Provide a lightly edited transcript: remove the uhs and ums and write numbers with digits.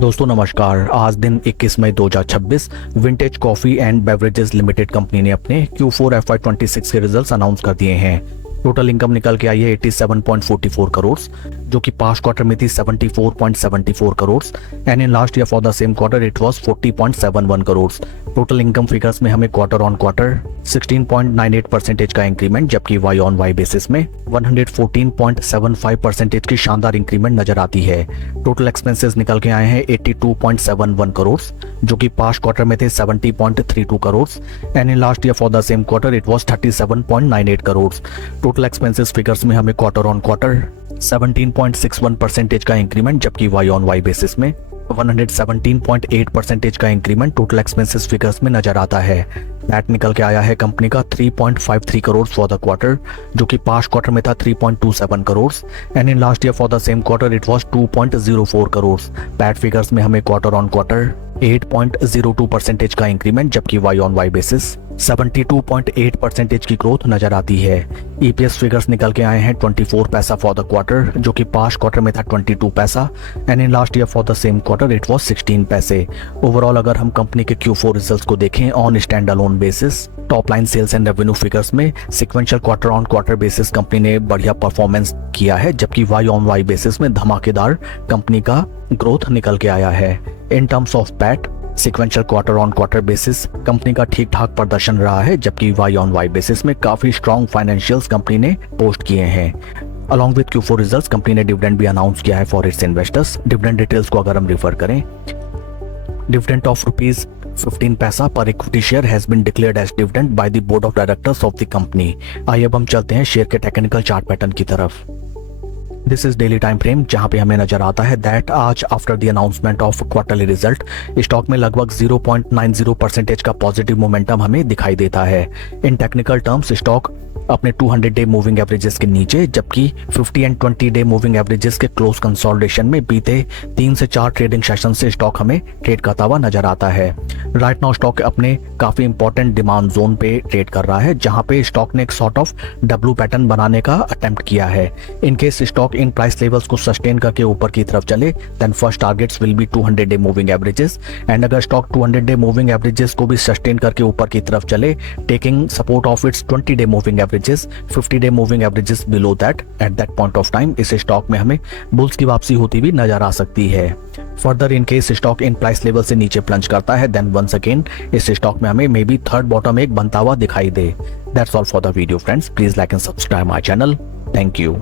दोस्तों नमस्कार। आज दिन 21 मई 2026 vintage coffee and beverages limited company ने अपने Q4 FY26 के रिजल्ट्स अनाउंस कर दिए हैं। टोटल इनकम निकल के आई है 87.44 करोड़, जो कि पास्ट क्वार्टर में थी 74.74 crore and in last year for the same quarter it was 40.71 crore. Total income figures में हमें क्वार्टर ऑन क्वार्टर 16.98% का इंक्रीमेंट, जबकि वाई ऑन वाई बेसिस में 114.75% की शानदार इंक्रीमेंट नजर आती है। टोटल एक्सपेंसेस निकल के आए हैं 82.71 करोड़, जो कि पास्ट क्वार्टर में थे 70.32 crore and in last year for the same quarter it was 37.98 crore. Total expenses figures में हमें क्वार्टर ऑन क्वार्टर 17.61% का इंक्रीमेंट, जबकि वाई ऑन वाई बेसिस में 117.8% का इंक्रीमेंट टोटल एक्सपेंसेस फिगर्स में नजर आता है। पैट निकल के आया है कंपनी का 3.53 करोड़ फॉर द क्वार्टर, जो कि पास्ट क्वार्टर में था 3.27 crore and in last year for the same quarter it was 2.04 crore. PAT figures में हमें क्वार्टर ऑन क्वार्टर 8.02% का इंक्रीमेंट, जबकि वाई ऑन वाई बेसिस 72.8% की ग्रोथ नजर आती है। ईपीएस फिगर्स निकल के आए हैं 24 पैसा फॉर द क्वार्टर, जो कि पास्ट क्वार्टर में था 22 पैसा and in last year for the same quarter it was 16 पैसे। ओवरऑल अगर हम कंपनी के Q4 रिजल्ट्स को देखें on stand alone basis, top line sales and revenue figures में sequential quarter on quarter basis company ने बढ़िया परफॉर्मेंस किया है, जबकि वाई ऑन वाई बेसिस में धमाकेदार कंपनी का ग्रोथ निकल के आया है। In terms of PAT sequential quarter on quarter basis company का ठीक ठाक प्रदर्शन रहा है, जबकि वाई ऑन वाई बेसिस में काफी स्ट्रॉन्ग फाइनेंशियल्स कंपनी ने पोस्ट किए हैं। Along with Q4 results company ने डिविडेंड भी अनाउंस किया है for its investors. Dividend details को अगर हम रिफर करें, dividend of ₹15 paisa per equity share has been declared as dividend by the board of directors of the company. आइए अब हम चलते हैं शेयर के टेक्निकल चार्ट पैटर्न की तरफ। This is daily time frame, जहां पे हमें नजर आता है दैट आज after the announcement of quarterly result stock में लगभग 0.90% का पॉजिटिव मोमेंटम हमें दिखाई देता है। इन टेक्निकल टर्म्स स्टॉक अपने 200 डे मूविंग एवरेजेस के नीचे, जबकि 50 एंड 20 डे मूविंग एवरेजेस के क्लोज कंसोलिडेशन में बीते 3 से 4 ट्रेडिंग सेशन से स्टॉक हमें ट्रेड करता हुआ नजर आता है। राइट नाउ स्टॉक अपने काफी इंपॉर्टेंट डिमांड जोन पे ट्रेड कर रहा है, जहां पे स्टॉक ने एक सॉर्ट ऑफ डब्ल्यू पैटर्न बनाने का अटेम्प्ट किया है। In case stock in price levels को सस्टेन करके ऊपर की तरफ चले then first targets will be 200 day moving averages and अगर स्टॉक 200 डे मूविंग एवरेजेस को भी सस्टेन करके ऊपर की तरफ चले taking support of its 20 day moving averages, 50 day moving averages below that, at that point of time इस stock में हमें बुल्स की वापसी होती भी नजर आ सकती है। Further in case stock in price level से नीचे प्लंज करता है देन वंस अगेन इस स्टॉक में हमें मे बी थर्ड बॉटम एक बनता हुआ दिखाई दे। That's all for the video friends, please like and subscribe my channel. Thank you.